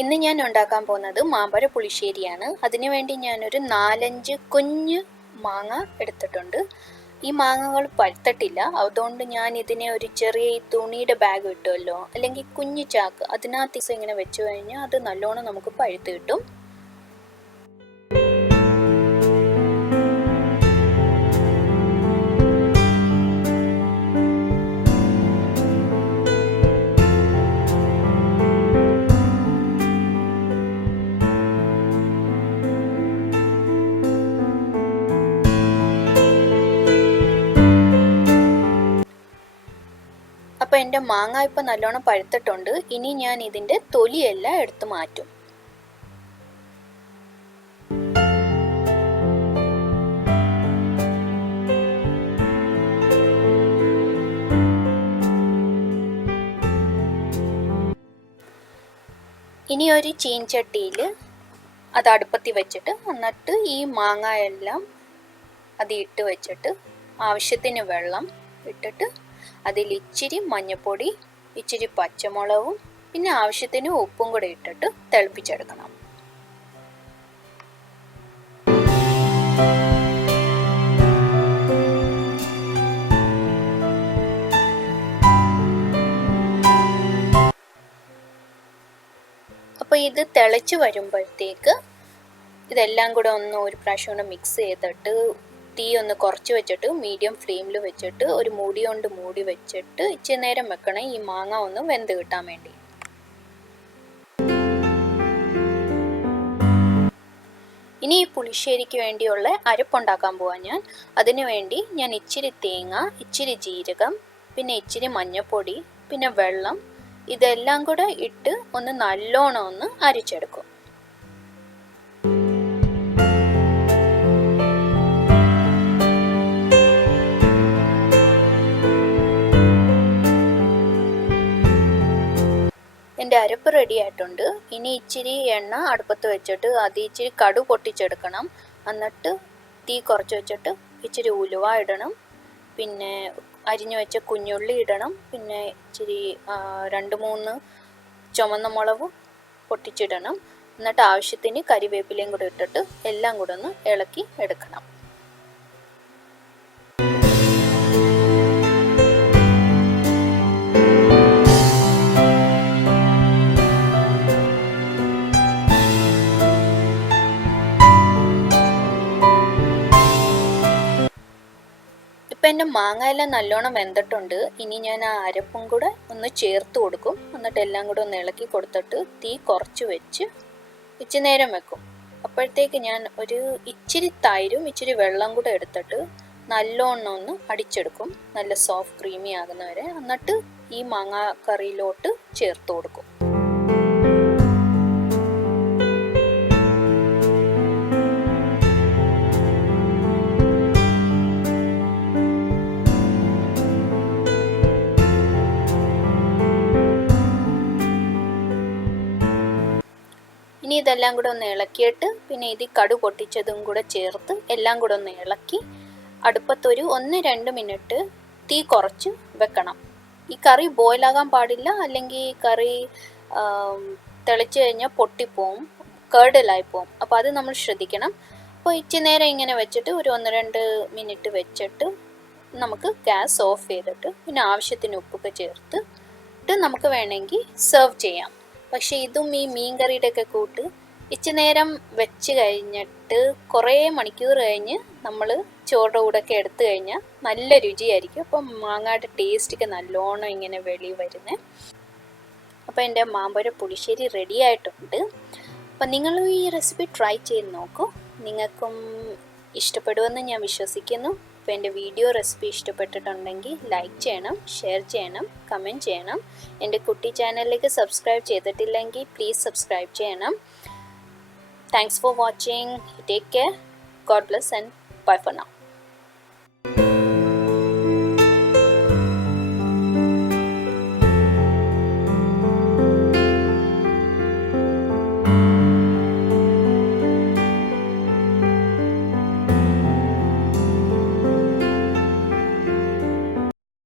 ഇന്ന് ഞാൻ ഉണ്ടാക്കാൻ പോകുന്നത് മാമ്പഴ പുളിശ്ശേരിയാണ്. അതിനുവേണ്ടി ഞാനൊരു 4-5 കുഞ്ഞ് മാങ്ങ എടുത്തിട്ടുണ്ട്. ഈ മാങ്ങകൾ പഴുത്തിട്ടില്ല, അതുകൊണ്ട് ഞാൻ ഇതിനെ ഒരു ചെറിയ തുണിയുടെ ബാഗ് കിട്ടുമല്ലോ, അല്ലെങ്കിൽ കുഞ്ഞു ചാക്ക്, അതിനകത്ത് ഇങ്ങനെ വെച്ച് കഴിഞ്ഞാൽ അത് നല്ലോണം നമുക്ക് പഴുത്ത് കിട്ടും. അപ്പോൾ എൻ്റെ മാങ്ങ ഇപ്പോൾ നല്ലോണം പഴുത്തിട്ടുണ്ട്. ഇനി ഞാൻ ഇതിൻ്റെ തൊലിയെല്ലാം എടുത്ത് മാറ്റും. ഇനി ഒരു ചീൻചട്ടിയിൽ അത് അടുപ്പത്തി വെച്ചിട്ട് എന്നിട്ട് ഈ മാങ്ങ എല്ലാം അത് ഇട്ട് വെച്ചിട്ട് ആവശ്യത്തിന് വെള്ളം ഇട്ടിട്ട് അതിൽ ഇച്ചിരി മഞ്ഞൾപ്പൊടി, ഇച്ചിരി പച്ചമുളകും പിന്നെ ആവശ്യത്തിന് ഉപ്പും കൂടെ ഇട്ടിട്ട് തിളപ്പിച്ചെടുക്കണം. അപ്പോൾ ഇത് തിളച്ച് വരുമ്പോഴത്തേക്ക് ഇതെല്ലാം കൂടെ ഒരു പ്രാവശ്യം കൊണ്ട് മിക്സ് ചെയ്തിട്ട് തീ ഒന്ന് കുറച്ച് വെച്ചിട്ട് മീഡിയം ഫ്ലെയിമിൽ വെച്ചിട്ട് ഒരു മൂടി കൊണ്ട് മൂടി വെച്ചിട്ട് ഇച്ചിരി നേരം വെക്കണം, ഈ മാങ്ങ ഒന്ന് വെന്ത് കിട്ടാൻ വേണ്ടി. ഇനി ഈ പുളിശ്ശേരിക്ക് വേണ്ടിയുള്ള അരപ്പുണ്ടാക്കാൻ പോവാൻ അതിനു വേണ്ടി ഞാൻ ഇച്ചിരി തേങ്ങ, ഇച്ചിരി ജീരകം, പിന്നെ ഇച്ചിരി മഞ്ഞൾപ്പൊടി, പിന്നെ വെള്ളം, ഇതെല്ലാം കൂടെ ഇട്ട് ഒന്ന് നല്ലോണം ഒന്ന് അരച്ചെടുക്കും. എൻ്റെ അരപ്പ് റെഡി ആയിട്ടുണ്ട്. ഇനി ഇച്ചിരി എണ്ണ അടുപ്പത്ത് വെച്ചിട്ട് അത് ഇച്ചിരി കടു പൊട്ടിച്ചെടുക്കണം. എന്നിട്ട് തീ കുറച്ച് വെച്ചിട്ട് ഇച്ചിരി ഉലുവ ഇടണം, പിന്നെ അരിഞ്ഞു വെച്ച കുഞ്ഞുള്ളി ഇടണം, പിന്നെ ഇച്ചിരി 2-3 ചുവന്ന മുളക് പൊട്ടിച്ചിടണം. എന്നിട്ട് ആവശ്യത്തിന് കരിവേപ്പിലയും കൂടെ ഇട്ടിട്ട് എല്ലാം കൂടെ ഒന്ന് ഇളക്കി എടുക്കണം. ഇപ്പം എൻ്റെ മാങ്ങ എല്ലാം നല്ലോണം വെന്തിട്ടുണ്ട്. ഇനി ഞാൻ ആ അരപ്പും കൂടെ ഒന്ന് ചേർത്ത് കൊടുക്കും. എന്നിട്ട് എല്ലാം കൂടെ ഒന്ന് ഇളക്കി കൊടുത്തിട്ട് തീ കുറച്ച് വെച്ച് ഇച്ചിരി നേരം വെക്കും. അപ്പോഴത്തേക്ക് ഞാൻ ഒരു ഇച്ചിരി തൈരും ഇച്ചിരി വെള്ളം കൂടെ എടുത്തിട്ട് നല്ലോണം ഒന്ന് അടിച്ചെടുക്കും, നല്ല സോഫ്റ്റ് ക്രീമി ആകുന്നവരെ. എന്നിട്ട് ഈ മാങ്ങ കറിയിലോട്ട് ചേർത്ത് കൊടുക്കും. ഇനി ഇതെല്ലാം കൂടെ ഒന്ന് ഇളക്കിയിട്ട് പിന്നെ ഇത് കടു പൊട്ടിച്ചതും കൂടെ ചേർത്ത് എല്ലാം കൂടെ ഒന്ന് ഇളക്കി അടുപ്പത്തൊരു 1-2 മിനിറ്റ് തീ കുറച്ച് വെക്കണം. ഈ കറി ബോയിലാകാൻ പാടില്ല, അല്ലെങ്കിൽ കറി തിളച്ച് കഴിഞ്ഞാൽ പൊട്ടിപ്പോവും, കേർഡിലായിപ്പോവും. അപ്പോൾ അത് നമ്മൾ ശ്രദ്ധിക്കണം. അപ്പോൾ ഇച്ചിരി നേരം ഇങ്ങനെ വെച്ചിട്ട് ഒരു 1-2 മിനിറ്റ് വെച്ചിട്ട് നമുക്ക് ഗ്യാസ് ഓഫ് ചെയ്തിട്ട് പിന്നെ ആവശ്യത്തിന് ഉപ്പൊക്കെ ചേർത്തിട്ട് നമുക്ക് വേണമെങ്കിൽ സെർവ് ചെയ്യാം. പക്ഷേ ഇതും ഈ മീൻ കറിയുടെ ഒക്കെ കൂട്ട് ഇച്ചിരി നേരം വെച്ച് കഴിഞ്ഞിട്ട് കുറേ മണിക്കൂർ കഴിഞ്ഞ് നമ്മൾ ചോറിൻ്റെ കൂടെയൊക്കെ എടുത്തു കഴിഞ്ഞാൽ നല്ല രുചിയായിരിക്കും. അപ്പം മാങ്ങയുടെ ടേസ്റ്റൊക്കെ നല്ലോണം ഇങ്ങനെ വെളി വരുന്നത്. അപ്പോൾ എൻ്റെ മാമ്പഴ പുളിശ്ശേരി റെഡി ആയിട്ടുണ്ട്. അപ്പം നിങ്ങൾ ഈ റെസിപ്പി ട്രൈ ചെയ്ത് നോക്കൂ, നിങ്ങൾക്കും ഇഷ്ടപ്പെടുമെന്ന് ഞാൻ വിശ്വസിക്കുന്നു. അപ്പോൾ എൻ്റെ വീഡിയോ റെസിപ്പി ഇഷ്ടപ്പെട്ടിട്ടുണ്ടെങ്കിൽ ലൈക്ക് ചെയ്യണം, ഷെയർ ചെയ്യണം, കമൻറ്റ് ചെയ്യണം. എൻ്റെ കുട്ടി ചാനലിലേക്ക് സബ്സ്ക്രൈബ് ചെയ്തിട്ടില്ലെങ്കിൽ പ്ലീസ് സബ്സ്ക്രൈബ് ചെയ്യണം. Thanks for watching. Take care. God bless and bye for now.